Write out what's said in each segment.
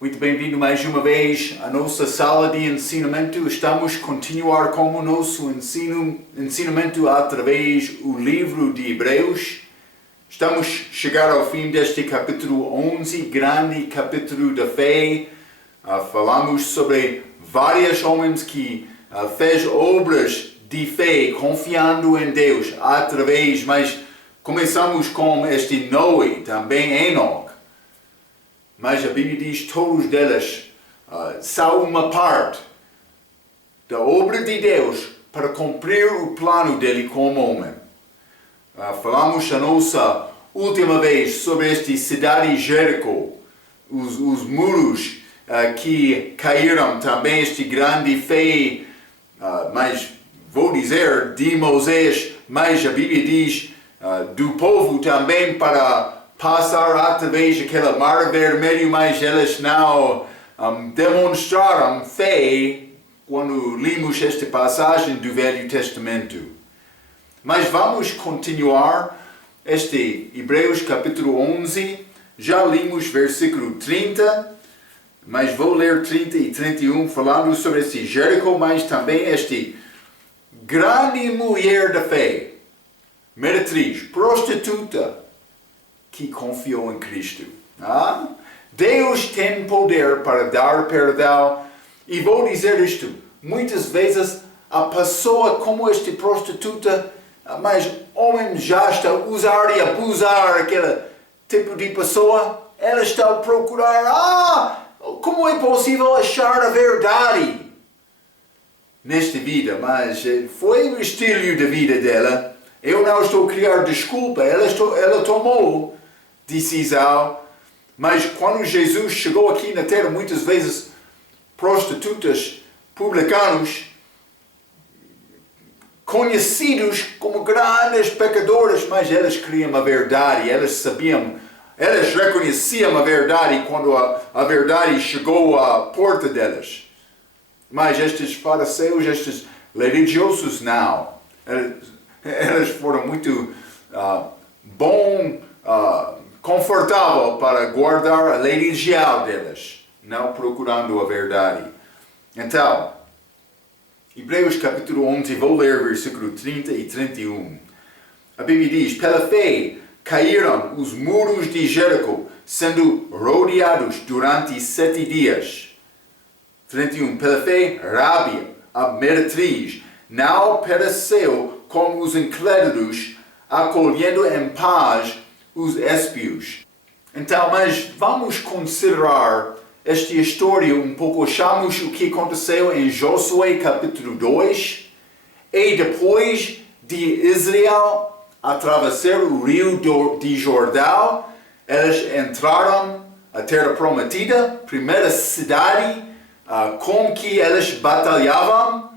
Muito bem-vindo mais uma vez à nossa sala de ensinamento. Estamos a continuar com o nosso ensinamento através do livro de Hebreus. Estamos a chegar ao fim deste capítulo 11, grande capítulo da fé. Falamos sobre vários homens que fez obras de fé, confiando em Deus através, mas começamos com este Noé, também Enoch. Mas a Bíblia diz que todos deles são uma parte da obra de Deus para cumprir o plano dele como homem. Falamos a nossa última vez sobre esta cidade de Jericó, os muros que caíram, também este grande fé, mas vou dizer de Moisés, mas a Bíblia diz do povo também para passar através daquele mar vermelho, mas eles não demonstraram fé quando lemos esta passagem do Velho Testamento. Mas vamos continuar este Hebreus capítulo 11, já lemos versículo 30, mas vou ler 30 e 31 falando sobre este Jericó, mas também este grande mulher da fé, meretriz, prostituta, que confiou em Cristo. Deus tem poder para dar perdão. E vou dizer isto, muitas vezes a pessoa como esta prostituta, mas homem já está a usar e abusar aquele tipo de pessoa, ela está a procurar, como é possível achar a verdade nesta vida? Mas foi o estilo de vida dela. Eu não estou a criar desculpa, ela tomou decisão, mas quando Jesus chegou aqui na terra, muitas vezes prostitutas, publicanos, conhecidos como grandes pecadores, mas elas queriam a verdade, elas reconheciam a verdade quando a verdade chegou à porta delas. Mas estes fariseus, estes religiosos, não. Elas foram muito confortável para guardar a lei religial delas, não procurando a verdade. Então, Hebreus capítulo 11, vou ler versículo 30 e 31. A Bíblia diz: pela fé caíram os muros de Jericó, sendo rodeados durante 7 dias. 31. Pela fé, Rábia, a meretriz, não pereceu como os incrédulos, acolhendo em paz os espios. Então, mas vamos considerar esta história um pouco. Achamos o que aconteceu em Josué capítulo 2 e depois de Israel atravessar o rio de Jordão, eles entraram a terra prometida, primeira cidade com que eles batalharam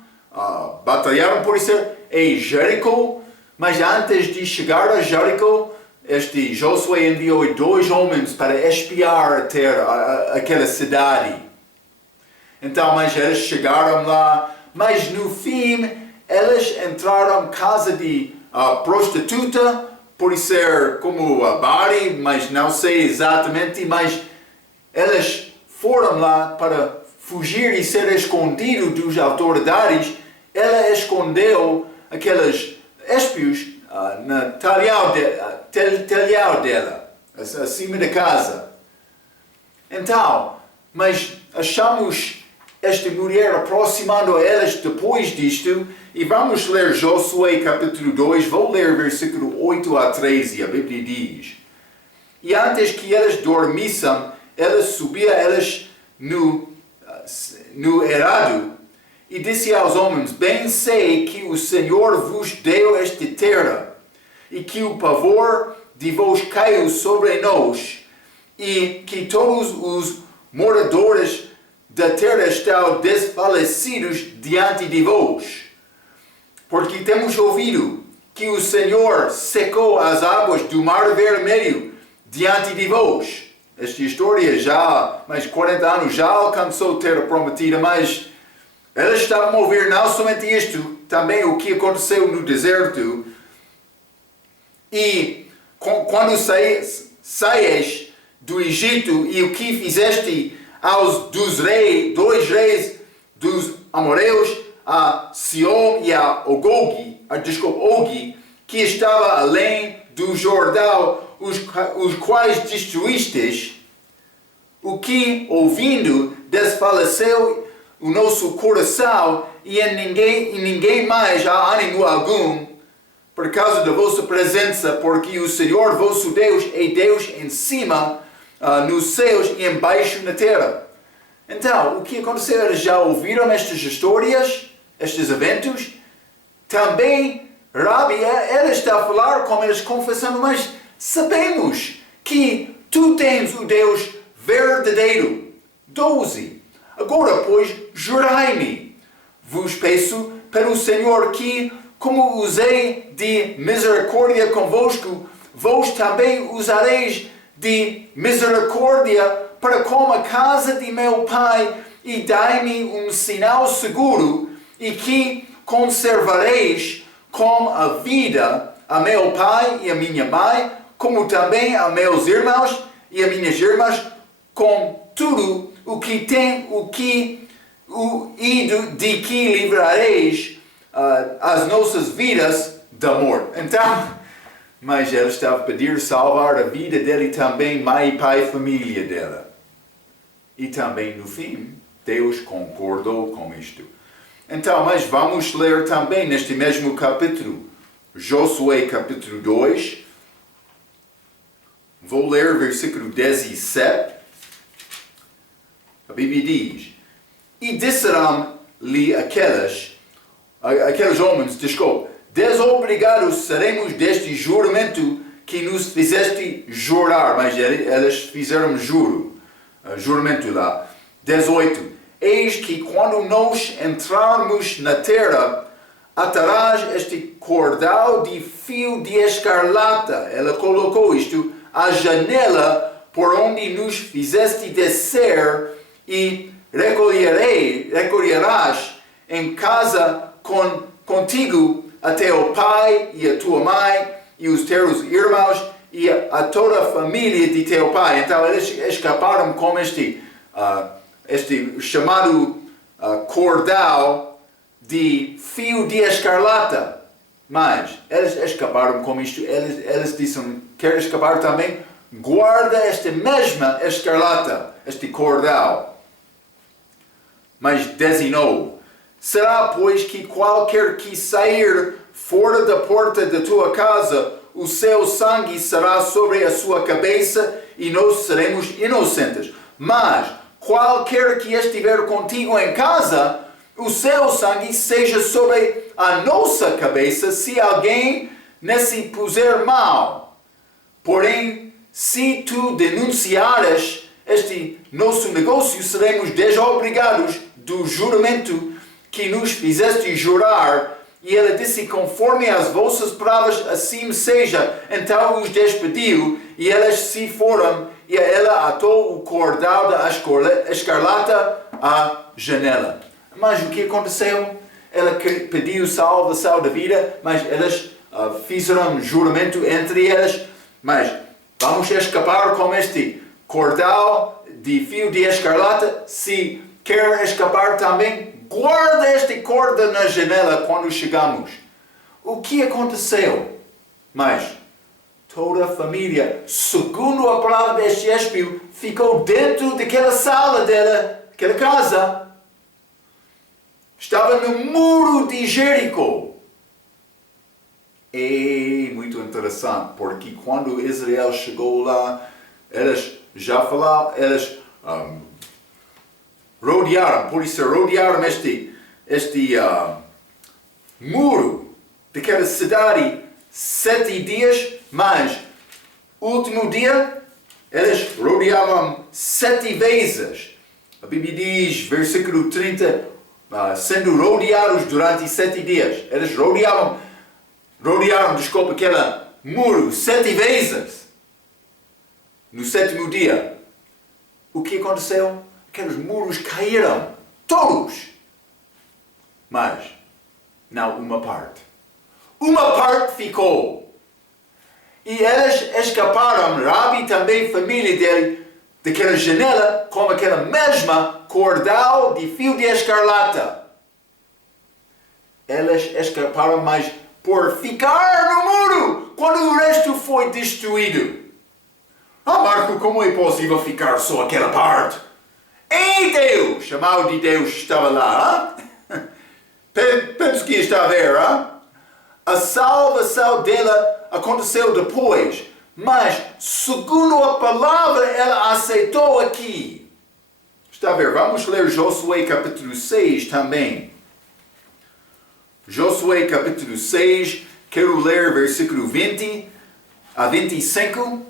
por ser em Jericó. Mas antes de chegar a Jericó, este Josué enviou 2 homens para espiar a terra, aquela cidade. Então, mas eles chegaram lá, mas no fim, eles entraram em casa de prostituta, por ser como a Bari, mas não sei exatamente, mas eles foram lá para fugir e ser escondido das autoridades. Ela escondeu aqueles espios no telhado dela, acima da casa. Então, mas achamos esta mulher aproximando a elas depois disto, e vamos ler Josué capítulo 2, vou ler versículo 8 a 13, a Bíblia diz: e antes que elas dormissem, ela subia elas no errado, e disse aos homens: bem sei que o Senhor vos deu esta terra, e que o pavor de vós caiu sobre nós, e que todos os moradores da terra estão desfalecidos diante de vós. Porque temos ouvido que o Senhor secou as águas do Mar Vermelho diante de vós. Esta história já, mais 40 anos, já alcançou a terra prometida, mas eles estavam a ouvir não somente isto, também o que aconteceu no deserto. E quando saíes do Egito e o que fizeste dois reis dos amorreus, a Sihon e a Ogi, que estava além do Jordão, os quais destruístes, o que, ouvindo, desfaleceu o nosso coração, e em ninguém mais há ânimo algum, por causa da vossa presença, porque o Senhor vosso Deus é Deus em cima, nos céus e embaixo na terra. Então, o que aconteceu? Eles já ouviram estas histórias, estes eventos? Também, Rabi, ela está a falar como eles confessando, mas sabemos que tu tens o Deus verdadeiro. 12. Agora, pois, jurai-me, vos peço pelo Senhor que, como usei de misericórdia convosco, vós também usareis de misericórdia para com a casa de meu pai, e dai-me um sinal seguro, e que conservareis com a vida a meu pai e a minha mãe, como também a meus irmãos e a minhas irmãs, com tudo o que tem, de que livrareis as nossas vidas da morte. Então, mas ela estava a pedir salvar a vida dele também, mãe e pai, família dela. E também, no fim, Deus concordou com isto. Então, mas vamos ler também neste mesmo capítulo, Josué capítulo 2. Vou ler versículo 17. A Bíblia diz: E disseram-lhe aqueles homens, desobrigados seremos deste juramento que nos fizeste jurar. Mas eles fizeram juramento lá. 18. Eis que quando nós entrarmos na terra, atarás este cordal de fio de escarlata. Ela colocou isto, a janela por onde nos fizeste descer, e recolherás em casa contigo até o pai e a tua mãe e os teus irmãos e a toda a família de teu pai. Então eles escaparam com este chamado cordal de fio de escarlata. Mas eles escaparam com isto. Eles disseram: quer escapar também? Guarda esta mesma escarlata, este cordal. Mas 19. Será, pois, que qualquer que sair fora da porta da tua casa, o seu sangue será sobre a sua cabeça, e nós seremos inocentes. Mas qualquer que estiver contigo em casa, o seu sangue seja sobre a nossa cabeça, se alguém nesse puser mal. Porém, se tu denunciares este nosso negócio, seremos desobrigados do juramento que nos fizeste jurar. E ela disse: conforme as vossas palavras, assim seja. Então os despediu, e elas se foram, e ela atou o cordal da escarlata à janela. Mas o que aconteceu? Ela pediu salvação da vida, mas elas fizeram juramento entre elas. Mas vamos escapar com este cordal de fio de escarlata. Se quer escapar também, guarda este corda na janela quando chegamos. O que aconteceu? Mas toda a família, segundo a palavra deste espírito, ficou dentro daquela sala dela, aquela casa. Estava no muro de Jericó. É muito interessante, porque quando Israel chegou lá, eles já falavam, eles rodearam este muro daquela cidade 7 dias, mas último dia eles rodeavam 7 vezes. A Bíblia diz, versículo 30, sendo rodeados durante 7 dias. Eles rodearam, aquele muro 7 vezes. No 7º dia, o que aconteceu? Aqueles muros caíram, todos. Mas, não uma parte. Uma parte ficou. E eles escaparam, Rabi também, família dele, daquela janela com aquela mesma cordal de fio de escarlata. Elas escaparam, mas por ficar no muro, quando o resto foi destruído. Marco, como é possível ficar só aquela parte? Ei, Deus! Chamado de Deus estava lá. Penso que está a ver. A salvação dela aconteceu depois, mas segundo a palavra ela aceitou aqui. Está a ver? Vamos ler Josué capítulo 6 também. Josué capítulo 6, quero ler versículo 20 a 25.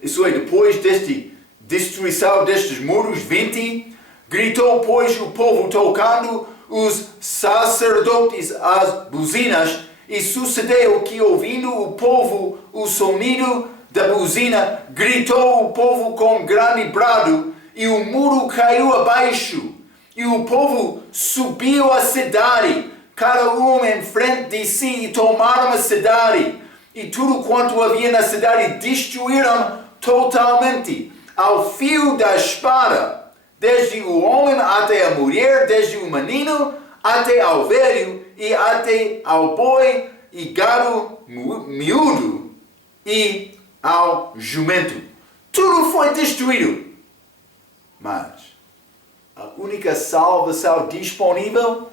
Isso é, depois desta destruição destes muros, 20. Gritou, pois, o povo tocando os sacerdotes as buzinas, e sucedeu que, ouvindo o povo o sonido da buzina, gritou o povo com grande brado, e o muro caiu abaixo, e o povo subiu a cidade, cada um em frente de si, e tomaram a cidade, e tudo quanto havia na cidade destruíram totalmente, ao fio da espada, desde o homem até a mulher, desde o menino até ao velho, e até ao boi e gado miúdo, e ao jumento. Tudo foi destruído. Mas a única salvação disponível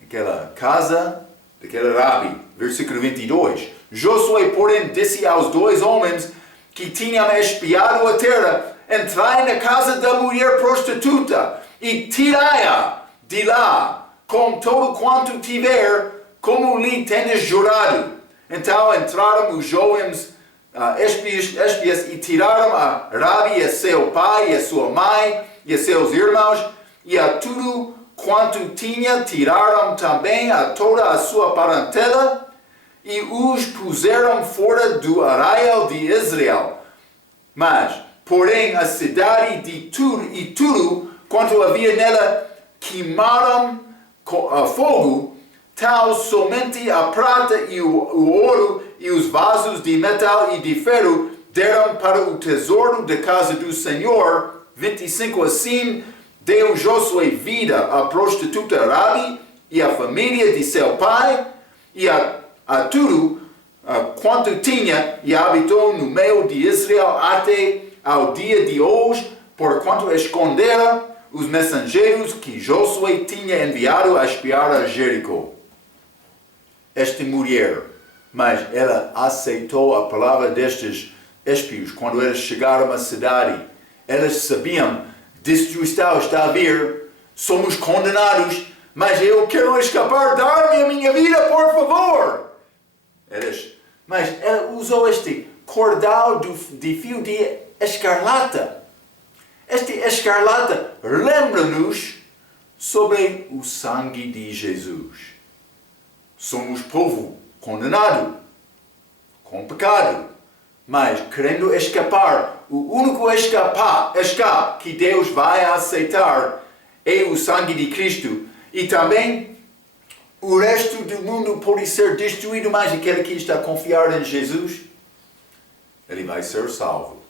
naquela casa daquele rabi, versículo 22. Josué, porém, disse aos dois homens que tinham espiado a terra: entrai na casa da mulher prostituta e tirai-a de lá com todo quanto tiver, como lhe tendes jurado. Então entraram os jovens espias e tiraram a Rabi, a seu pai, e a sua mãe, e a seus irmãos, e a tudo quanto tinha, tiraram também a toda a sua parentela, e os puseram fora do arraial de Israel. Mas, porém, a cidade de tudo quanto havia nela queimaram a fogo, tal somente a prata e o ouro e os vasos de metal e de ferro deram para o tesouro da casa do Senhor. 25. Assim deu Josué vida à prostituta Rabi e à família de seu pai e a tudo quanto tinha, e habitou no meio de Israel até ao dia de hoje, porquanto escondera os mensageiros que Josué tinha enviado a espiar a Jericó. Esta mulher, mas ela aceitou a palavra destes espios. Quando eles chegaram à cidade, eles sabiam: destruição está a vir, somos condenados, mas eu quero escapar, dar-me a minha vida, por favor. Mas ela usou este cordal de fio de escarlata. Este escarlata lembra-nos sobre o sangue de Jesus. Somos povo condenado, com pecado, mas querendo escapar. O único escape que Deus vai aceitar é o sangue de Cristo. E também o resto do mundo pode ser destruído, mas aquele que está a confiar em Jesus, ele vai ser salvo.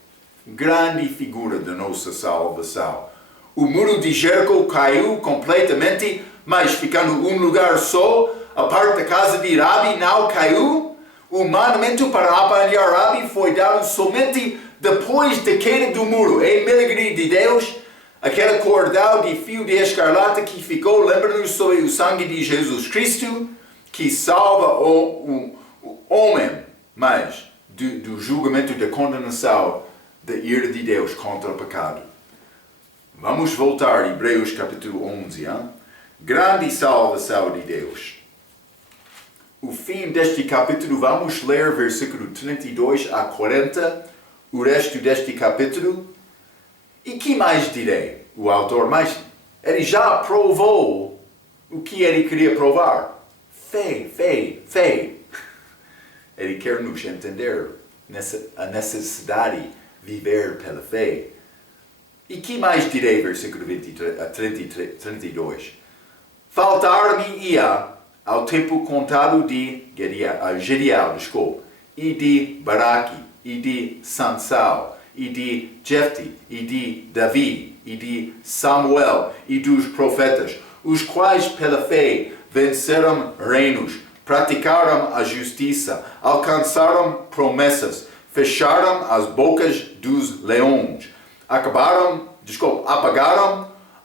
Grande figura da nossa salvação. O muro de Jericó caiu completamente, mas ficando um lugar só. A parte da casa de Rabi não caiu. O mandamento para apanhar Rabi foi dado somente depois da queda do muro. É milagre de Deus. Aquele cordal de fio de escarlata que ficou, lembra-nos sobre o sangue de Jesus Cristo, que salva o homem, mas do julgamento, da condenação, da ira de Deus contra o pecado. Vamos voltar a Hebreus capítulo 11. Grande salvação de Deus. O fim deste capítulo, vamos ler versículo 32 a 40, o resto deste capítulo. E que mais direi? O autor, mas ele já provou o que ele queria provar. Fé. Ele quer nos entender a necessidade de viver pela fé. E que mais direi? Versículo 32. Faltar-me-ia ao tempo contado de Gedial, e de Baraque, e de Sansal, e de Jefte, e de Davi, e de Samuel, e dos profetas, os quais pela fé venceram reinos, praticaram a justiça, alcançaram promessas, fecharam as bocas dos leões, apagaram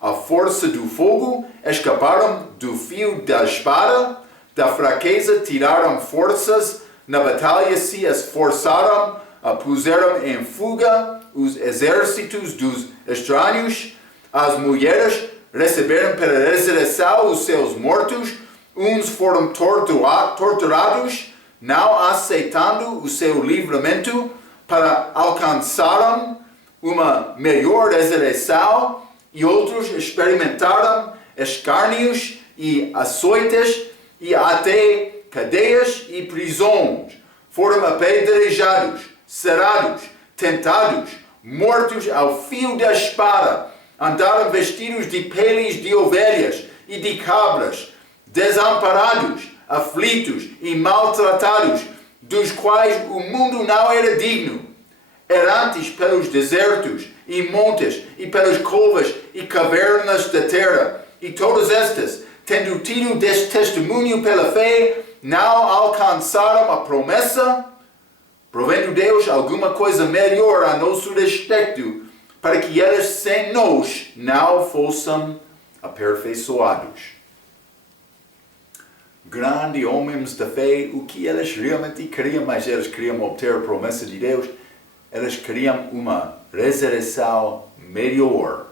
a força do fogo, escaparam do fio da espada, da fraqueza tiraram forças, na batalha se esforçaram, puseram em fuga os exércitos dos estranhos, as mulheres receberam pela ressurreição os seus mortos, uns foram torturados, não aceitando o seu livramento, para alcançarem uma melhor ressurreição, e outros experimentaram escárnios e açoites e até cadeias e prisões. Foram apedrejados, cerrados, tentados, mortos ao fio da espada. Andaram vestidos de peles de ovelhas e de cabras, desamparados, aflitos e maltratados, dos quais o mundo não era digno, errantes pelos desertos e montes e pelas covas e cavernas da terra. E todas estas, tendo tido testemunho pela fé, não alcançaram a promessa, provendo Deus alguma coisa melhor a nosso respeito, para que eles sem nós não fossem aperfeiçoados. Grandes homens da fé, o que eles realmente queriam, mas eles queriam obter a promessa de Deus, eles queriam uma ressurreição melhor.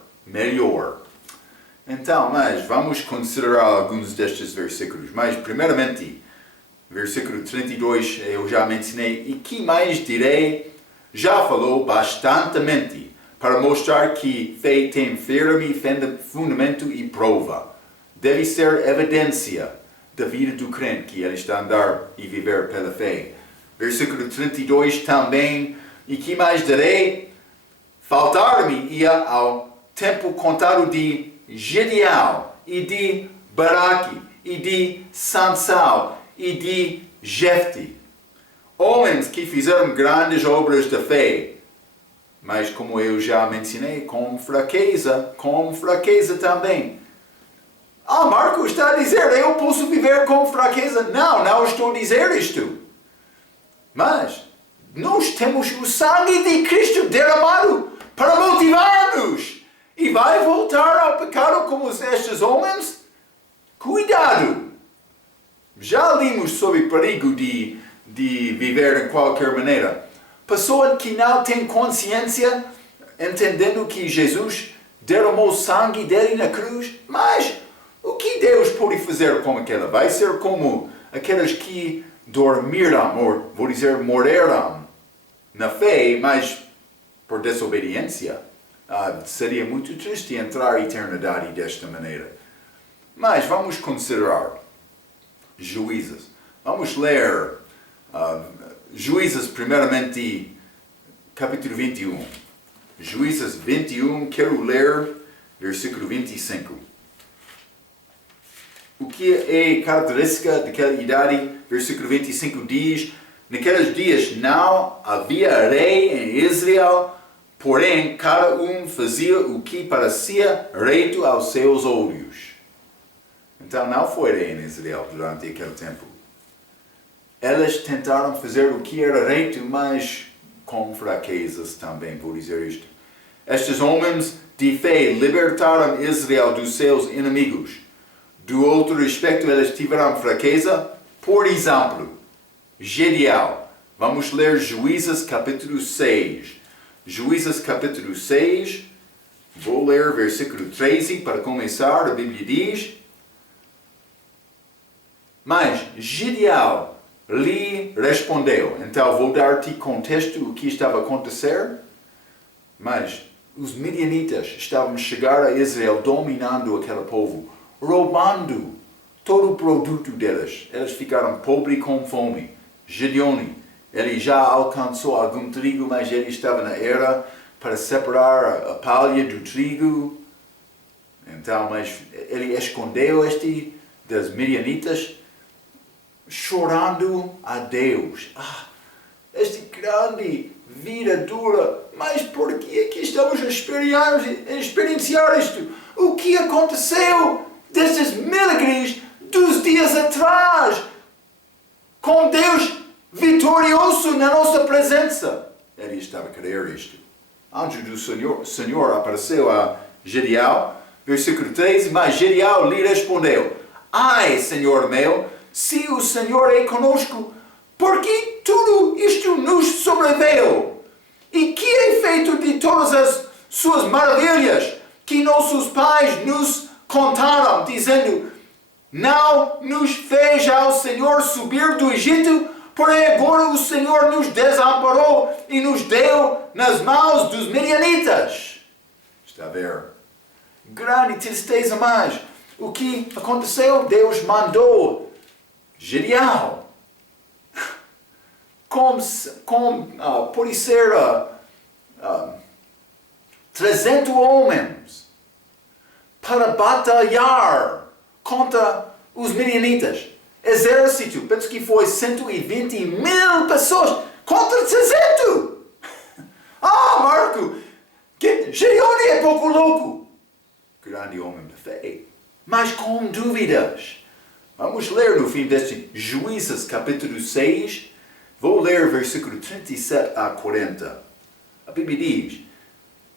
Então, mas vamos considerar alguns destes versículos. Mas, primeiramente, versículo 32, eu já mencionei, e que mais direi, já falou bastantemente, para mostrar que fé tem firme fundamento e prova. Deve ser evidência da vida do crente, que ele está a andar e viver pela fé. Versículo 32 também, e que mais direi, faltar-me-ia ao tempo contado de Gideão, e de Baraque, e de Sansão, e de Jefte, homens que fizeram grandes obras de fé, mas como eu já mencionei, com fraqueza também. Marco está a dizer, eu posso viver com fraqueza? Não estou a dizer isto. Mas nós temos o sangue de Cristo derramado para motivar-nos. E vai voltar ao pecado como estes homens? Cuidado! Já lemos sobre o perigo de viver de qualquer maneira. Pessoa que não tem consciência, entendendo que Jesus derramou o sangue dele na cruz, mas o que Deus pode fazer com aquela? Vai ser como aqueles que dormiram, ou vou dizer, morreram na fé, mas por desobediência. Seria muito triste entrar a eternidade desta maneira. Mas vamos considerar Juízes. Vamos ler Juízes, primeiramente, capítulo 21. Juízes 21, quero ler versículo 25. O que é característica daquela idade? Versículo 25 diz: naqueles dias não havia rei em Israel, porém cada um fazia o que parecia reto aos seus olhos. Então não foi rei em Israel durante aquele tempo. Eles tentaram fazer o que era reto, mas com fraquezas também, vou dizer isto. Estes homens de fé libertaram Israel dos seus inimigos. Do outro aspecto, eles tiveram fraqueza. Por exemplo, Gideão. Vamos ler Juízes capítulo 6. Juízes capítulo 6. Vou ler versículo 13 para começar. A Bíblia diz: mas Gideão lhe respondeu. Então vou dar-te contexto o que estava a acontecer. Mas os midianitas estavam a chegar a Israel, dominando aquele povo, roubando todo o produto deles. Eles ficaram pobres com fome. Gideão, ele já alcançou algum trigo, mas ele estava na era para separar a palha do trigo. Então, mas ele escondeu das midianitas, chorando a Deus. Este grande vida dura. Mas por que é que estamos a experienciar isto? O que aconteceu destes milagres dos dias atrás? Com Deus vitorioso na nossa presença. Ele estava a querer isto. Anjo do Senhor apareceu a Gedeão, versículo 13, mas Gedeão lhe respondeu: ai, Senhor meu, se o Senhor é conosco, por que tudo isto nos sobreveio? E que é feito de todas as suas maravilhas que nossos pais nos contaram, dizendo: não nos fez ao Senhor subir do Egito, porém agora o Senhor nos desamparou e nos deu nas mãos dos midianitas. Está a ver? Grande tristeza, mas o que aconteceu? Deus mandou Gedeão por ser 300 homens para batalhar contra os midianitas. Exército, penso que foi 120.000 pessoas contra 300. Marco, Gedeão é pouco louco. Grande homem de fé, mas com dúvidas. Vamos ler no fim deste Juízes capítulo 6. Vou ler versículo 37 a 40. A Bíblia diz: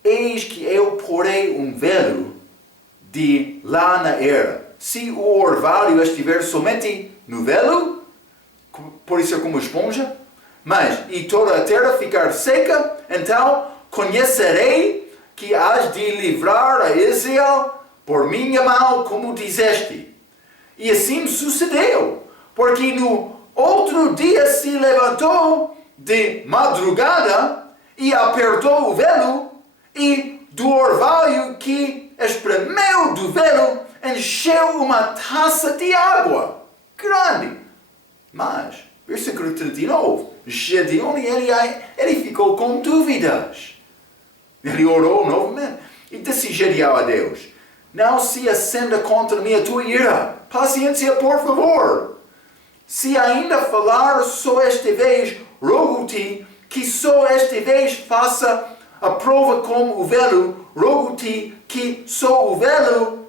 eis que eu porei um velo de lã na era. Se o orvalho estiver somente no velo, pode ser como esponja, e toda a terra ficar seca, então conhecerei que has de livrar a Israel por minha mão, como dizeste. E assim sucedeu, porque no outro dia se levantou de madrugada e apertou o velo, e do orvalho que espremeu do velo encheu uma taça de água grande. Mas, versículo 39, Gedeão, ele ficou com dúvidas. Ele orou novamente e disse Gedeão a Deus: não se acenda contra mim a tua ira. Paciência, por favor. Se ainda falar só esta vez, rogo-te que só esta vez faça a prova com o velo. Rogo-te que só o velo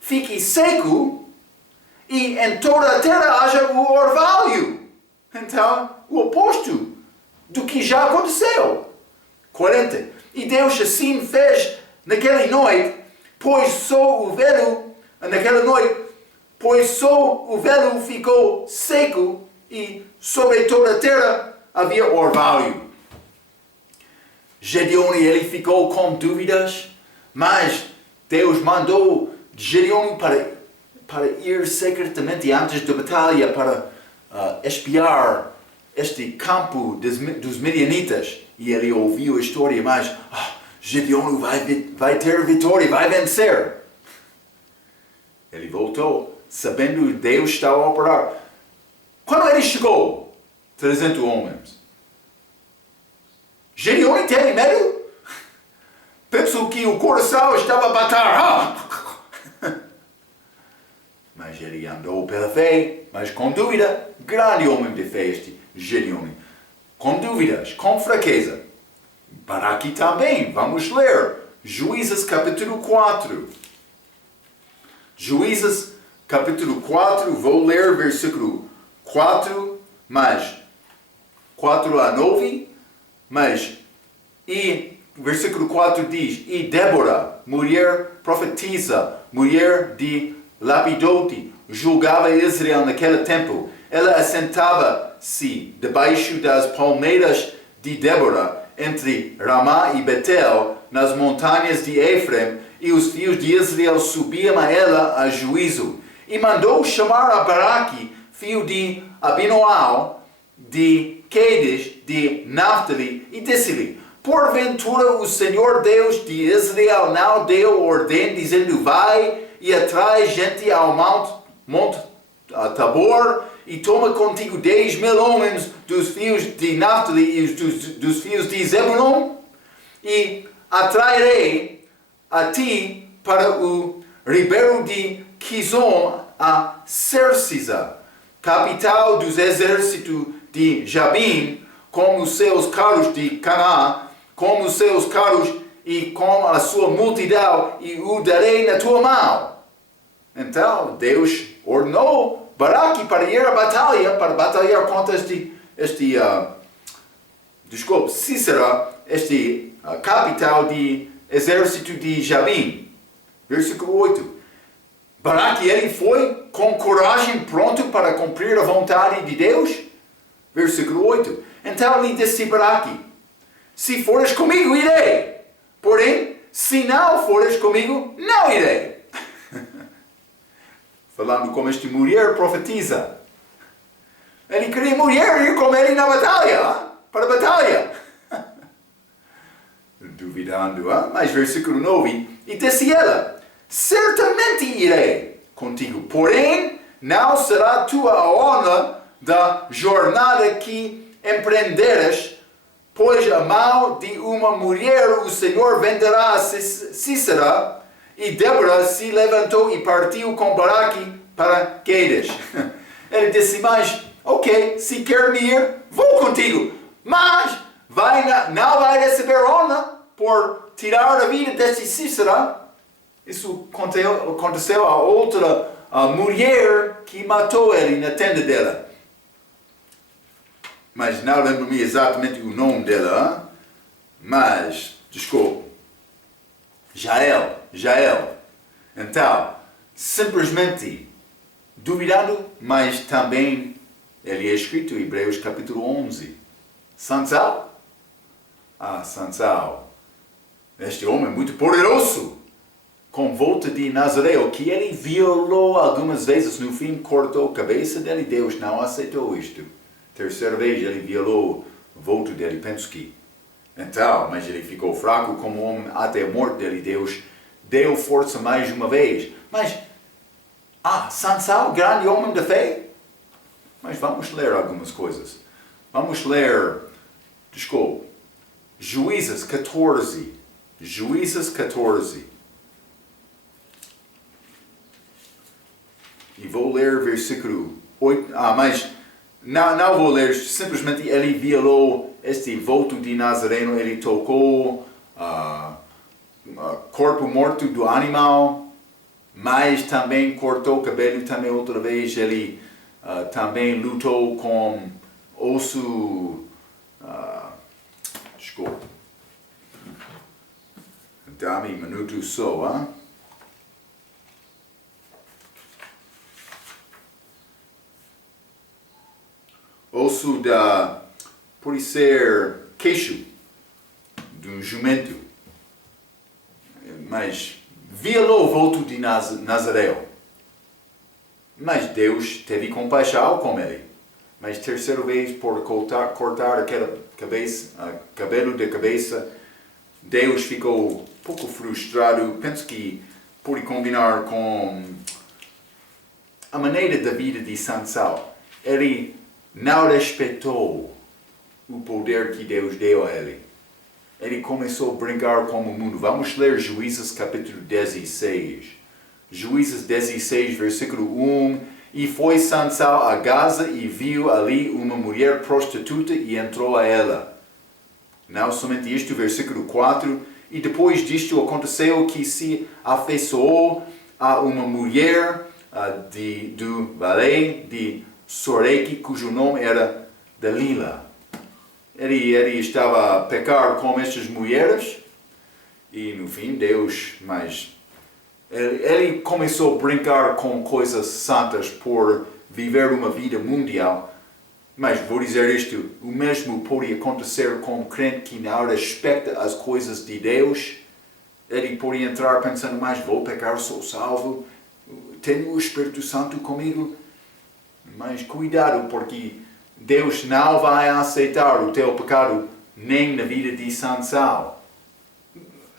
fique seco e em toda a terra haja o orvalho. Então, o oposto do que já aconteceu. 40. E Deus assim fez naquela noite, pois só o velo ficou seco e sobre toda a terra havia orvalho. Gedeão, ele ficou com dúvidas, mas Deus mandou Gedeão para ir secretamente antes da batalha para espiar este campo dos midianitas. E ele ouviu a história, mas Gedeão vai ter vitória, vai vencer. Ele voltou, sabendo que Deus estava a operar. Quando ele chegou, 300 homens, Gedeão teve medo. Pensou que o coração estava a bater. Mas ele andou pela fé, mas com dúvida. Grande homem de fé este Gedeão. Com dúvidas, com fraqueza. Para aqui também, vamos ler Juízes capítulo 4. Juízes capítulo 4, vou ler versículo 4 a 9, e versículo 4 diz: e Débora, mulher profetisa, mulher de Lapidote, julgava Israel naquele tempo. Ela assentava-se debaixo das palmeiras de Débora, entre Ramá e Betel, nas montanhas de Efraim, e os filhos de Israel subiam a ela a juízo. E mandou chamar a Baraque, filho de Abinoam, de Quedes, de Naphtali, e disse-lhe: porventura o Senhor Deus de Israel não deu ordem, dizendo: vai e atrai gente ao monte Tabor, e toma contigo 10.000 homens dos filhos de Naphtali e dos filhos de Zebulon, e atrairei a ti para o ribeiro de Quizon a Cersisa, capital dos exércitos de Jabim, com os seus carros de Canaã, com os seus carros e com a sua multidão, e o darei na tua mão. Então, Deus ordenou Baraque para ir à batalha, para batalhar contra Sísera, capital de exército de Jabim. Versículo 8. Baraque, ele foi com coragem pronto para cumprir a vontade de Deus? Versículo 8. Então lhe disse Baraque, se fores comigo, irei. Porém, se não fores comigo, não irei. Falando como esta mulher profetiza. Ele queria mulher ir com ele na batalha, para a batalha. Duvidando, mas versículo 9. E disse ela, certamente irei contigo, porém, não será tua a honra da jornada que empreenderes, pois a mão de uma mulher o Senhor venderá a Sísera. E Débora se levantou e partiu com Baraque para Quedes. Ele disse, mas, ok, se quer me ir, vou contigo. Mas não vai receber honra por tirar a vida deste Sísera. Isso aconteceu a outra mulher que matou ele na tenda dela. Mas não lembro-me exatamente o nome dela. Mas, desculpe. Jael. Então, simplesmente duvidando, mas também ele é escrito em Hebreus capítulo 11. Sansal? Sansal. Este homem muito poderoso, com volta de Nazareu, que ele violou algumas vezes, no fim cortou a cabeça dele, Deus não aceitou isto. Terceira vez ele violou o voto dele, penso que. Então, mas ele ficou fraco como homem até a morte dele, Deus deu força mais uma vez. Mas, Sansal, grande homem de fé? Mas vamos ler algumas coisas. Vamos ler, Juízes 14. Juízes 14. E vou ler versículo 8. Mas não vou ler, simplesmente ele violou este voto de Nazareno, ele tocou corpo morto do animal, mas também cortou o cabelo, também outra vez ele também lutou com osso, dá-me um minuto só, osso pode ser queixo do jumento, mas violou o voto de Nazareu. Mas Deus teve compaixão com ele. Mas terceira vez, por cortar aquela cabelo da cabeça, Deus ficou um pouco frustrado. Penso que pode combinar com a maneira da vida de Sansal. Ele não respeitou o poder que Deus deu a ele. Ele começou a brincar com o mundo. Vamos ler Juízes capítulo 16. Juízes 16, versículo 1. E foi Sansal a Gaza e viu ali uma mulher prostituta e entrou a ela. Não somente isto, versículo 4. E depois disto aconteceu que se afeiçoou a uma mulher do vale de Soreque, cujo nome era Dalila. Ele estava a pecar com estas mulheres e no fim ele começou a brincar com coisas santas por viver uma vida mundial. Mas vou dizer isto, o mesmo pode acontecer com um crente que não respeita as coisas de Deus. Ele pode entrar pensando, mas vou pecar, sou salvo, tenho o Espírito Santo comigo. Mas cuidado, porque Deus não vai aceitar o teu pecado nem na vida de Sansal.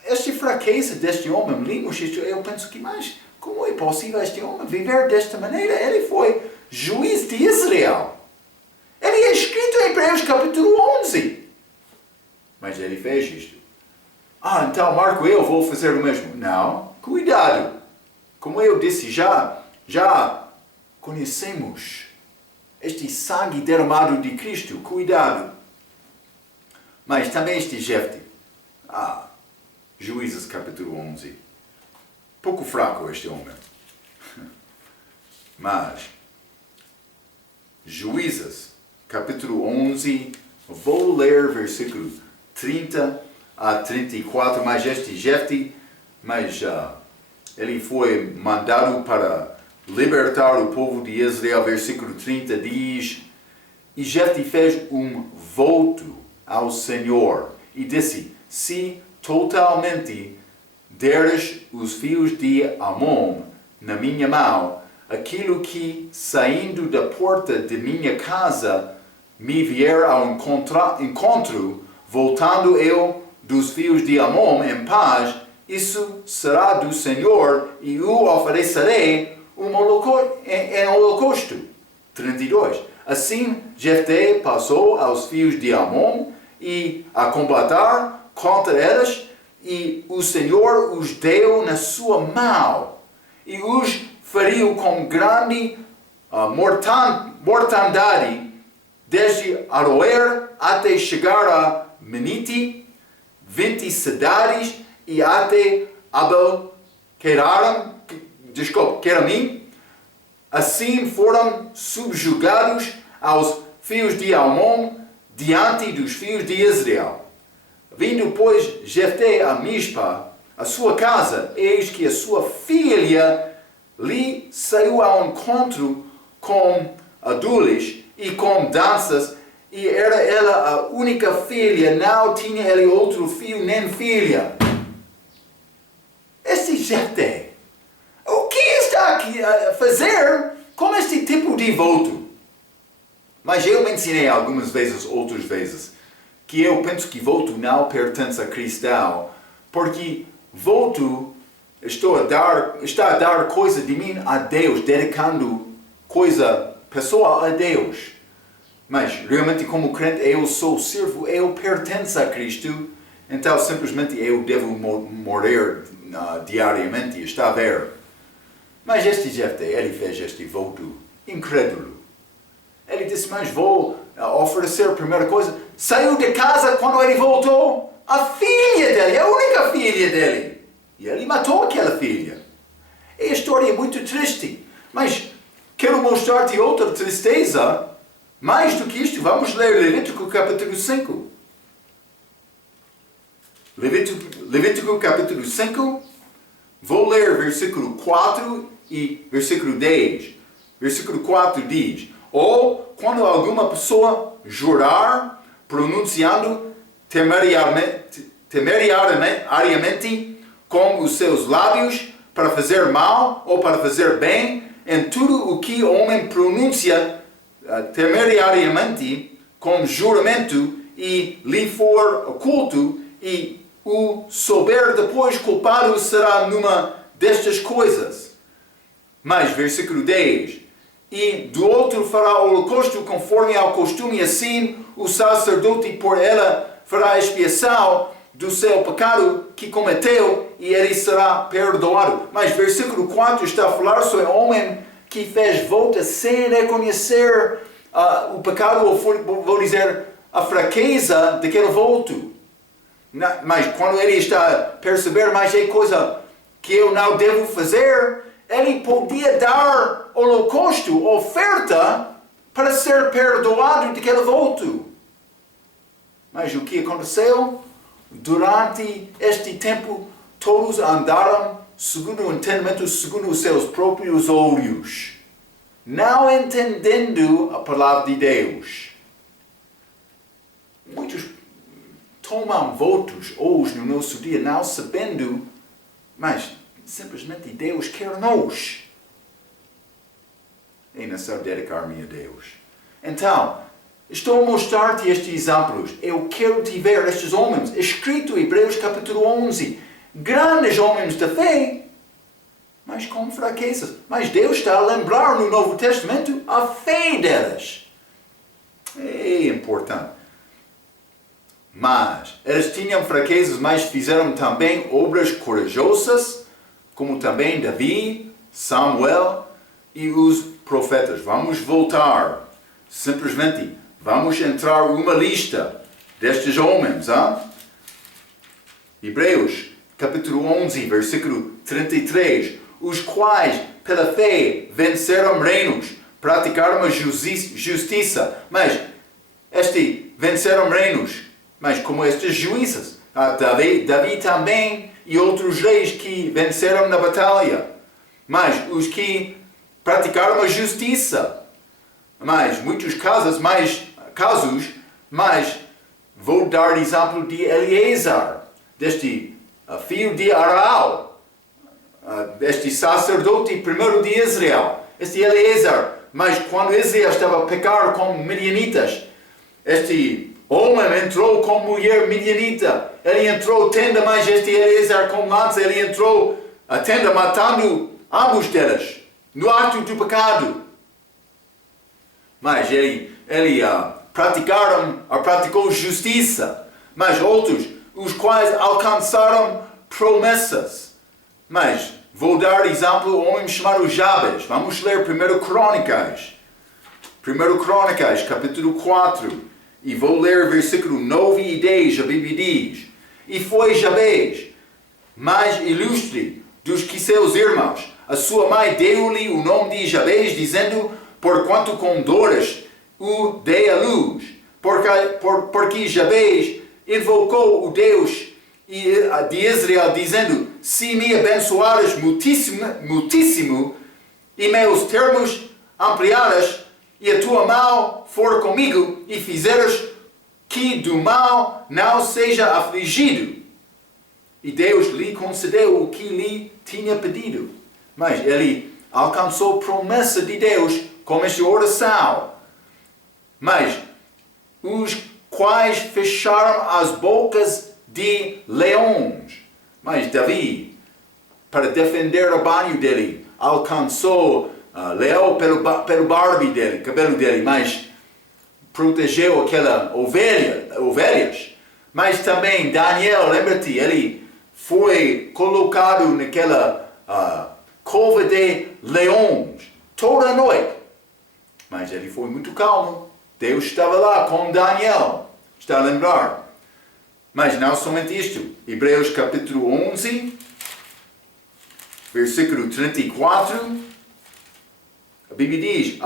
Esta fraqueza deste homem, lemos isto, eu penso que, mas como é possível este homem viver desta maneira? Ele foi juiz de Israel. Ele é escrito em Hebreus capítulo 11. Mas ele fez isto. Então Marco, eu vou fazer o mesmo. Não, cuidado. Como eu disse, já conhecemos este sangue derramado de Cristo. Cuidado. Mas também este Jefte. Juízes capítulo 11. Pouco fraco este homem. Mas, Juízes capítulo 11, vou ler versículo 30 a 34, mas este Jefte, ele foi mandado para libertar o povo de Israel. Versículo 30 diz: E Jefte fez um voto ao Senhor e disse: Se totalmente deres os filhos de Amon na minha mão, aquilo que saindo da porta de minha casa me vier ao encontro, voltando eu dos filhos de Amon em paz, isso será do Senhor e o oferecerei em holocausto. 32. Assim Jefte passou aos filhos de Amon e a combater contra eles, e o Senhor os deu na sua mão, e os feriu com grande mortandade, desde Aroer até chegar a Menite, 20 cidades, e até Keramim. Assim foram subjugados aos filhos de Amon diante dos filhos de Israel. Vindo, pois, Jefte a Mispa, a sua casa, eis que a sua filha lhe saiu ao encontro com adulis e com danças, e era ela a única filha, não tinha ele outro filho nem filha. Este Jefte, o que está aqui a fazer com este tipo de voto? Mas eu mencionei algumas vezes, outras vezes, que eu penso que voto não pertence a cristão, porque voto está a dar coisa de mim a Deus, dedicando coisa pessoal a Deus. Mas realmente, como crente, eu sou servo, eu pertenço a Cristo, então simplesmente eu devo morrer diariamente, está a ver. Mas este Jefte, ele fez este voto incrédulo. Ele disse: mas vou oferecer a primeira coisa. Saiu de casa quando ele voltou, a filha dele, a única filha dele. E ele matou aquela filha. É a história muito triste. Mas quero mostrar-te outra tristeza. Mais do que isto, vamos ler Levítico capítulo 5. Levítico capítulo 5. Vou ler versículo 4 e versículo 10. Versículo 4 diz: Ou quando alguma pessoa jurar, pronunciando temerariamente com os seus lábios, para fazer mal ou para fazer bem, em tudo o que o homem pronuncia temerariamente com juramento, e lhe for oculto, e o souber depois culpado, será numa destas coisas. Mas, versículo 10, e do outro fará o holocausto conforme ao costume, assim o sacerdote por ela fará expiação do seu pecado que cometeu, e ele será perdoado. Mas versículo 4 está a falar sobre o homem que fez voto sem reconhecer o pecado, ou vou dizer, a fraqueza daquele voto. Mas quando ele está a perceber, mas é coisa que eu não devo fazer, ele podia dar holocausto, oferta, para ser perdoado daquele voto. Mas o que aconteceu? Durante este tempo, todos andaram segundo o entendimento, segundo os seus próprios olhos, não entendendo a palavra de Deus. Muitos tomam votos hoje no nosso dia, não sabendo, mas simplesmente Deus quer-nos. É necessário dedicar-me a Deus. Então, estou a mostrar-te estes exemplos. Eu quero te ver estes homens, escrito em Hebreus capítulo 11. Grandes homens da fé, mas com fraquezas. Mas Deus está a lembrar no Novo Testamento a fé deles. É importante. Mas eles tinham fraquezas, mas fizeram também obras corajosas, como também Davi, Samuel e os profetas. Vamos voltar. Simplesmente vamos entrar uma lista. destes homens. Hebreus, capítulo 11, versículo 33. Os quais, pela fé, venceram reinos, praticaram a justiça. Mas, venceram reinos, mas como estes juízes. Davi também e outros reis que venceram na batalha. Mas os que praticaram a justiça. Mas muitos casos, mas vou dar exemplo de Eliezer, deste filho de Araal, este sacerdote primeiro de Israel, este Eliezer. Mas quando Israel estava a pecar com midianitas, este homem entrou com mulher midianita. Ele entrou tenda, mas este Eliezer com lança, ele entrou a tenda matando ambos deles, no ato do pecado. Mas ele praticou justiça. Mas outros, os quais alcançaram promessas. Mas vou dar exemplo um homem chamado Jabes. Vamos ler 1 Crônicas. 1 Crônicas, capítulo 4. E vou ler versículo 9 e 10. A Bíblia diz: E foi Jabes mais ilustre dos que seus irmãos. A sua mãe deu-lhe o nome de Jabes, dizendo: Porquanto com dores o dei à luz. Porque Jabes invocou o Deus de Israel, dizendo: Se me abençoares muitíssimo, e meus termos ampliares, e a tua mão for comigo, e fizeres que do mal não seja afligido. E Deus lhe concedeu o que lhe tinha pedido. Mas ele alcançou a promessa de Deus com esta oração. Mas os quais fecharam as bocas de leões. Mas Davi, para defender o banho dele, alcançou leão pelo barbe dele, cabelo dele, mas protegeu aquelas ovelhas. Mas também Daniel, lembra-te, ele foi colocado naquela cova de leões toda a noite. Mas ele foi muito calmo. Deus estava lá com Daniel. Está a lembrar? Mas não somente isto. Hebreus capítulo 11, versículo 34. A Bíblia diz: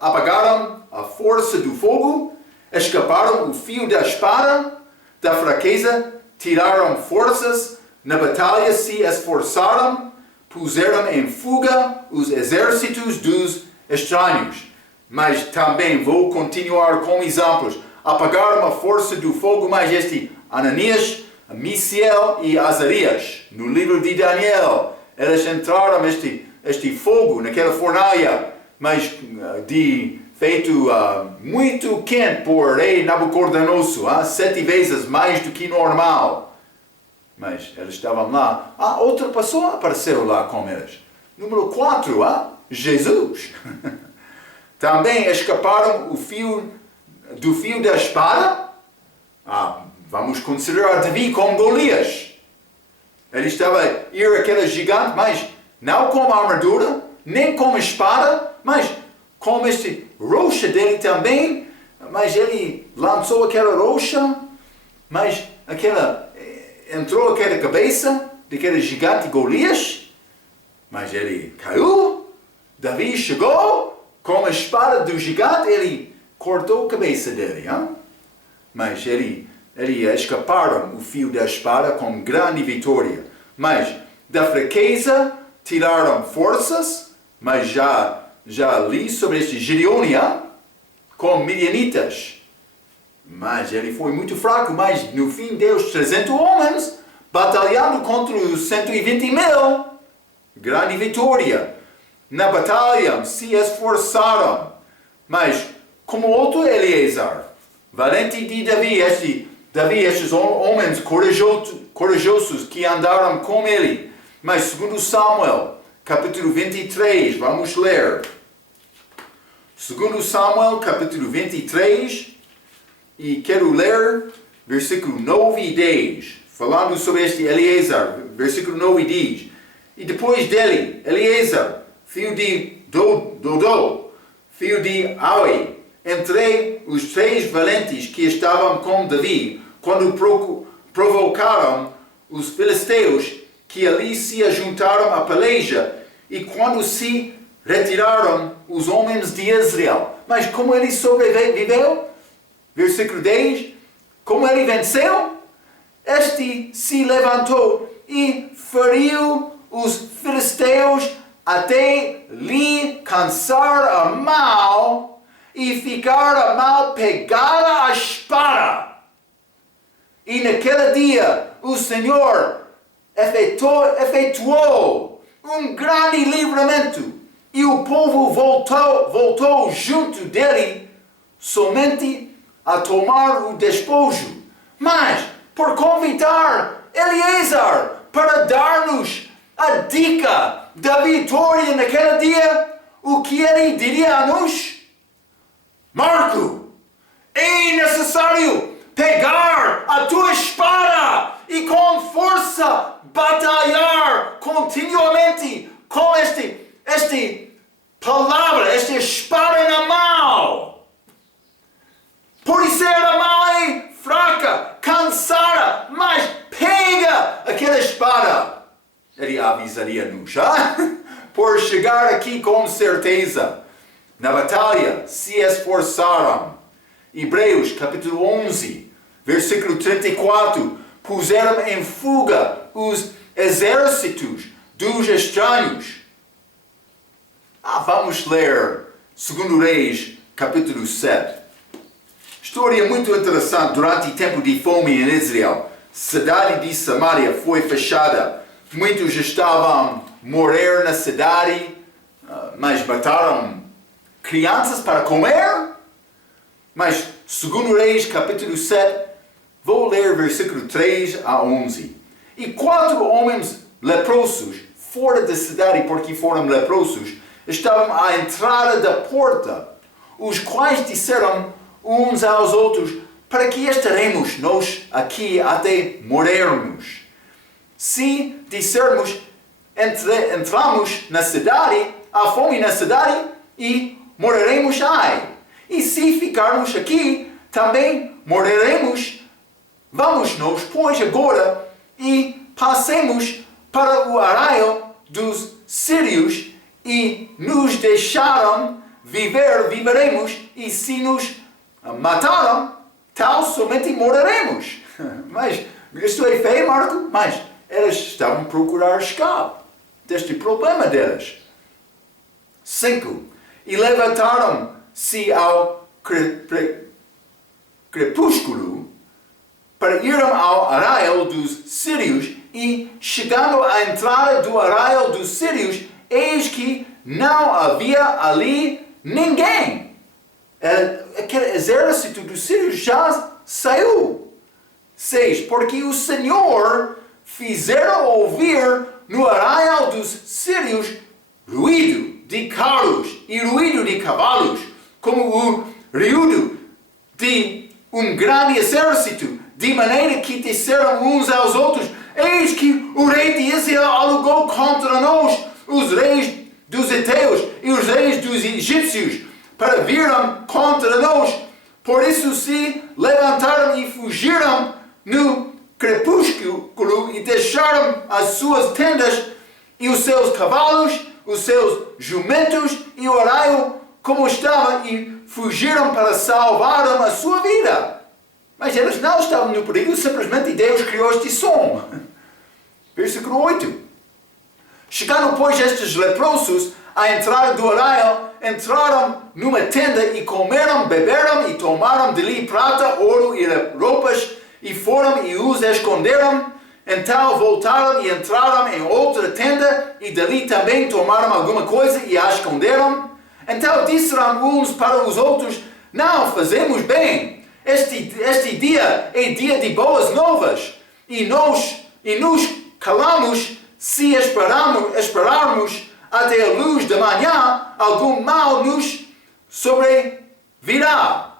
apagaram a força do fogo, escaparam o fio da espada, da fraqueza, tiraram forças, na batalha se esforçaram, puseram em fuga os exércitos dos estranhos. Mas também vou continuar com exemplos. Apagaram a força do fogo, mas Ananias, Misael e Azarias, no livro de Daniel, eles entraram este fogo naquela fornalha, mas feito muito quente por rei Nabucodonosor, 7 vezes mais do que normal. Mas eles estavam lá. Outra pessoa apareceu lá com eles. Número 4, Jesus. Também escaparam do fio da espada. Vamos considerar Davi como Golias. Ele estava a ir aquele gigante, mas não com armadura, nem com espada, mas com este rocha dele também. Mas ele lançou aquela rocha, mas entrou aquela cabeça daquele gigante Golias, mas ele caiu. Davi chegou com a espada do gigante, ele cortou a cabeça dele. Mas ele escaparam o fio da espada com grande vitória. Mas da fraqueza tiraram forças, mas já li sobre este Gideon, com midianitas. Mas ele foi muito fraco, mas no fim Deus 300 homens batalhando contra os 120.000. Grande vitória. Na batalha se esforçaram, mas como outro Eliezer, valente de Davi, estes homens corajosos que andaram com ele. Mas segundo Samuel, capítulo 23, vamos ler. Segundo Samuel, capítulo 23, e quero ler versículo 9 e 10, falando sobre este Eliezer. Versículo 9 diz: E depois dele, Eliezer, filho de Dodô, filho de Aui, entre os 3 valentes que estavam com Davi, quando provocaram os filisteus que ali se ajuntaram à peleja e quando se retiraram os homens de Israel. Mas como ele sobreviveu? Versículo 10. Como ele venceu? Este se levantou e feriu os filisteus até lhe cansar a mão e ficar a mão pegada à espada. E naquele dia o Senhor efetuou um grande livramento e o povo voltou junto dele somente a tomar o despojo. Mas, por convidar Eliezer para dar-nos a dica da vitória naquele dia, o que ele diria a nós? Marco, é necessário pegar a tua espada e com força batalhar continuamente com esta palavra, esta espada na mão. Por isso a mão é fraca, cansada, mas pega aquela espada. Ele avisaria-nos, por chegar aqui com certeza. Na batalha se esforçaram. Hebreus capítulo 11, versículo 34. Puseram em fuga os exércitos dos estranhos. Vamos ler 2 Reis capítulo 7. História muito interessante. Durante o tempo de fome em Israel, a cidade de Samaria foi fechada. Muitos estavam a morrer na cidade, mas mataram crianças para comer. Mas 2 Reis capítulo 7, vou ler versículo 3 a 11. E 4 homens leprosos, fora da cidade porque foram leprosos, estavam à entrada da porta, os quais disseram uns aos outros: para que estaremos nós aqui até morrermos? Se dissermos, entramos na cidade, há fome na cidade e morreremos ai. E se ficarmos aqui, também morreremos. Vamos nós, pois, agora e passemos para o arraial dos sírios e nos deixaram viveremos, e se nos mataram, tal somente morreremos. Mas isto é feio, Marco? Mas eles estavam a procurar escape deste problema deles. 5. E levantaram-se ao crepúsculo para ir ao arraial dos sírios, e chegando à entrada do arraial dos sírios, eis que não havia ali ninguém. Aquele exército dos sírios já saiu. 6. Porque o Senhor fizera ouvir no arraial dos sírios ruído de carros e ruído de cavalos, como o ruído de um grande exército, de maneira que disseram uns aos outros: eis que o rei de Israel alugou contra nós os reis dos heteus e os reis dos egípcios, para virem contra nós. Por isso se levantaram e fugiram no crepúsculo e deixaram as suas tendas e os seus cavalos, os seus jumentos e o arraial como estava, e fugiram para salvar a sua vida. Mas eles não estavam no perigo, simplesmente Deus criou este som. Versículo 8. Chegando, pois, estes leprosos à entrada do arraial, entraram numa tenda e comeram, beberam e tomaram dali prata, ouro e roupas, e foram e os esconderam. Então voltaram e entraram em outra tenda, e dali também tomaram alguma coisa e a esconderam. Então disseram uns para os outros: não fazemos bem. Este dia é dia de boas novas, e nos calamos se esperarmos até a luz da manhã, algum mal nos sobrevirá.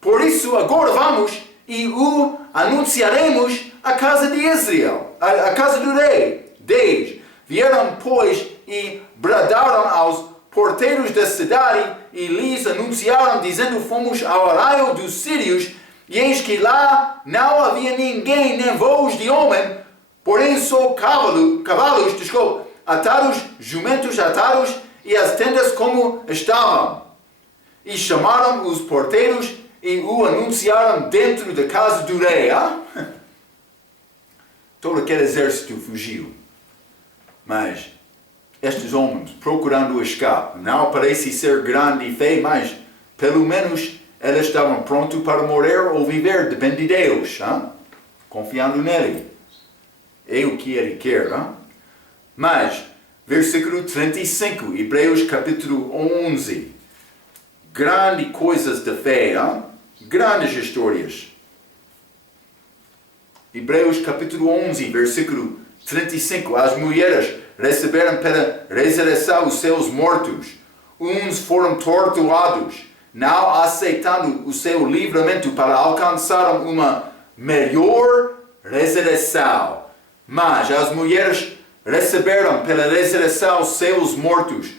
Por isso agora vamos e o anunciaremos à casa de Israel, à casa do rei. 10. Vieram, pois, e bradaram aos porteiros da cidade e lhes anunciaram, dizendo: fomos ao arraial dos sírios, e eis que lá não havia ninguém, nem voz de homem, porém só cavalos, atados, jumentos atados, e as tendas como estavam. E chamaram os porteiros e o anunciaram dentro da casa do rei. Todo aquele exército fugiu. Mas estes homens, procurando o escape, não parece ser grande fé, mas pelo menos eles estavam prontos para morrer ou viver, depende de Deus, confiando nele. É o que ele quer. Mas, versículo 35, Hebreus capítulo 11. Grandes coisas de fé, grandes histórias. Hebreus capítulo 11, versículo 35. As mulheres receberam pela ressurreição os seus mortos. Uns foram torturados, não aceitando o seu livramento para alcançar uma melhor ressurreição. Mas as mulheres receberam pela ressurreição os seus mortos,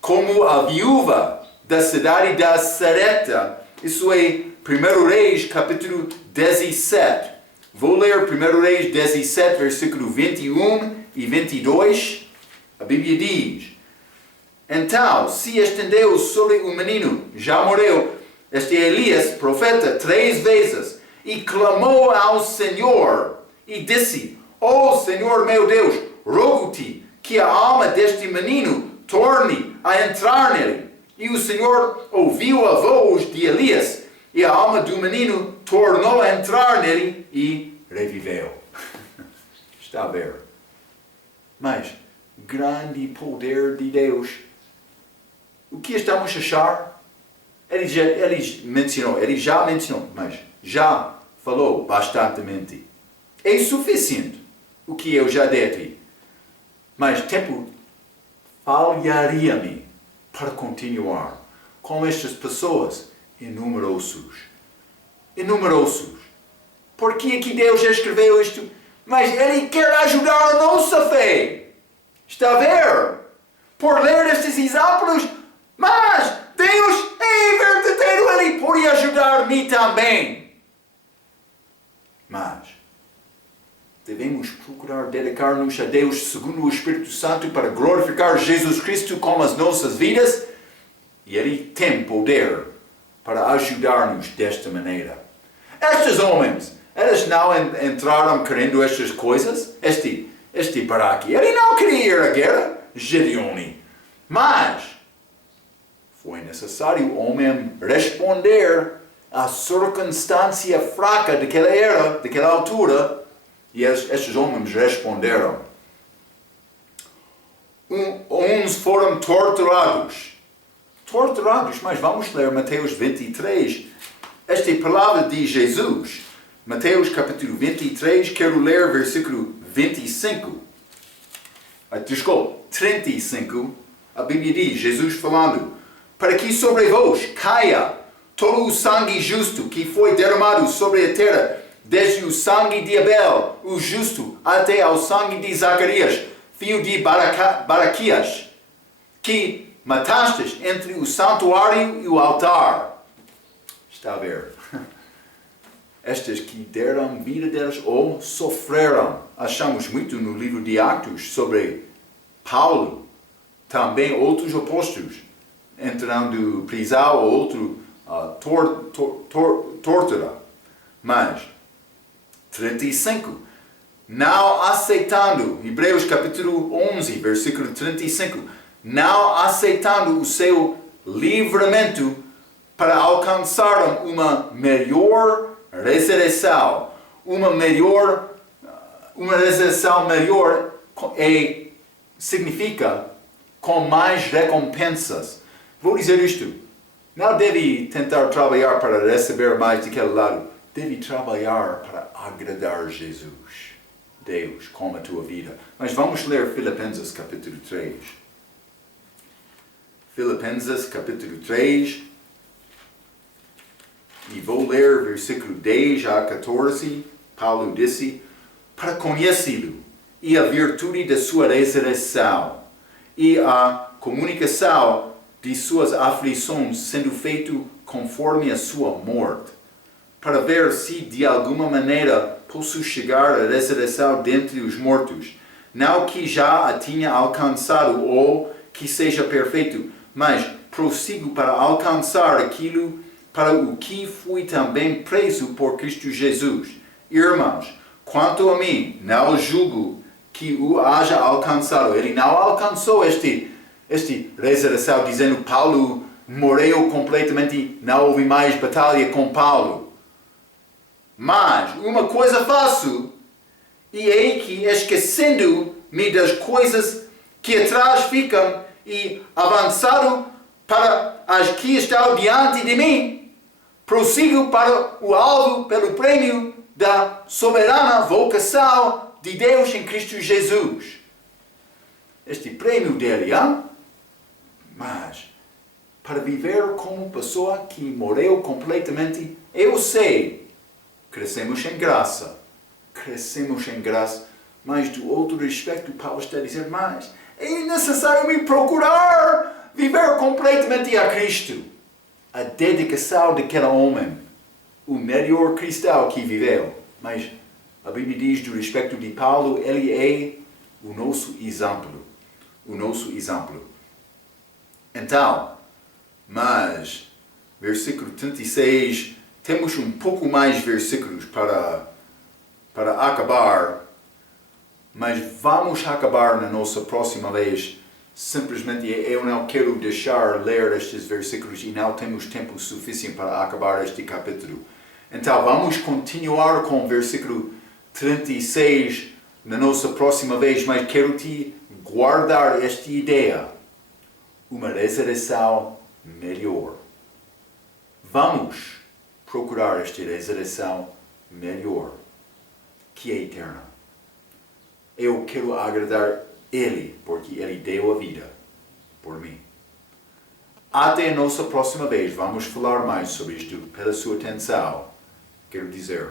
como a viúva da cidade da Sarepta. Isso é 1 Reis capítulo 17. Vou ler 1 Reis 17, versículo 21 e 22. A Bíblia diz: então se estendeu sobre o menino, já morreu, este Elias, profeta, 3 vezes, e clamou ao Senhor, e disse: ó Senhor meu Deus, rogo-te que a alma deste menino torne a entrar nele. E o Senhor ouviu a voz de Elias, e a alma do menino tornou a entrar nele e reviveu. Está a ver? Mas, grande poder de Deus. O que estamos a achar? Ele já mencionou, mas já falou bastantemente. É suficiente o que eu já dei aqui. Mas tempo falharia-me para continuar com estas pessoas inumerosos. Por que é que Deus escreveu isto? Mas Ele quer ajudar a nossa fé. Está a ver? Por ler estes exemplos, mas Deus é verdadeiro, Ele pode ajudar-me também. Mas devemos procurar dedicar-nos a Deus segundo o Espírito Santo para glorificar Jesus Cristo com as nossas vidas, e Ele tem poder para ajudar-nos desta maneira. Estes homens, eles não entraram querendo estas coisas. Este Baraque, ele não queria ir à guerra, Gedeoni. Mas foi necessário o homem responder à circunstância fraca daquela era, daquela altura. E estes homens responderam. Uns foram torturados, mas vamos ler Mateus 23. Esta é a palavra de Jesus. Mateus capítulo 23, quero ler versículo 25. Desculpe, 35. A Bíblia diz, Jesus falando: para que sobre vós caia todo o sangue justo que foi derramado sobre a terra, desde o sangue de Abel, o justo, até ao sangue de Zacarias, filho de Baraquias, que matastes entre o santuário e o altar. Está a ver? Estas que deram vida deles ou sofreram. Achamos muito no livro de Atos sobre Paulo. Também outros apóstolos entrando prisão ou outro tortura. Mas 35. Não aceitando, Hebreus capítulo 11, versículo 35. Não aceitando o seu livramento para alcançar uma melhor ressurreição. Uma ressurreição melhor significa com mais recompensas. Vou dizer isto. Não deve tentar trabalhar para receber mais daquele lado. Deve trabalhar para agradar Jesus, Deus, com a tua vida. Mas vamos ler Filipenses capítulo 3. Filipenses capítulo 3. E vou ler versículo 10 a 14. Paulo disse: para conhecê-lo e a virtude da sua ressurreição e a comunicação de suas aflições, sendo feito conforme a sua morte, para ver se de alguma maneira posso chegar à ressurreição dentre os mortos. Não que já a tinha alcançado ou que seja perfeito, mas prossigo para alcançar aquilo para o que fui também preso por Cristo Jesus. Irmãos, quanto a mim, não julgo que o haja alcançado. Ele não alcançou este ressurreição, dizendo Paulo morreu completamente, não houve mais batalha com Paulo. Mas uma coisa faço, e é que esquecendo-me das coisas que atrás ficam e avançado para as que estão diante de mim, prossigo para o alvo pelo prêmio da soberana vocação de Deus em Cristo Jesus. Este prêmio dele, mas para viver como pessoa que morreu completamente, eu sei, crescemos em graça, mas do outro aspecto, Paulo está a dizer, mas é necessário me procurar viver completamente a Cristo. A dedicação daquele homem, o melhor cristão que viveu. Mas a Bíblia diz do respeito de Paulo, ele é o nosso exemplo. Então, mas, versículo 36, temos um pouco mais versículos para acabar, mas vamos acabar na nossa próxima vez. Simplesmente eu não quero deixar ler estes versículos e não temos tempo suficiente para acabar este capítulo. Então vamos continuar com o versículo 36 na nossa próxima vez, mas quero te guardar esta ideia. Uma ressurreição melhor. Vamos procurar esta ressurreição melhor, que é eterna. Eu quero agradar Ele, porque Ele deu a vida por mim. Até a nossa próxima vez, vamos falar mais sobre isto. Pela sua atenção, quero dizer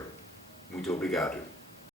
muito obrigado.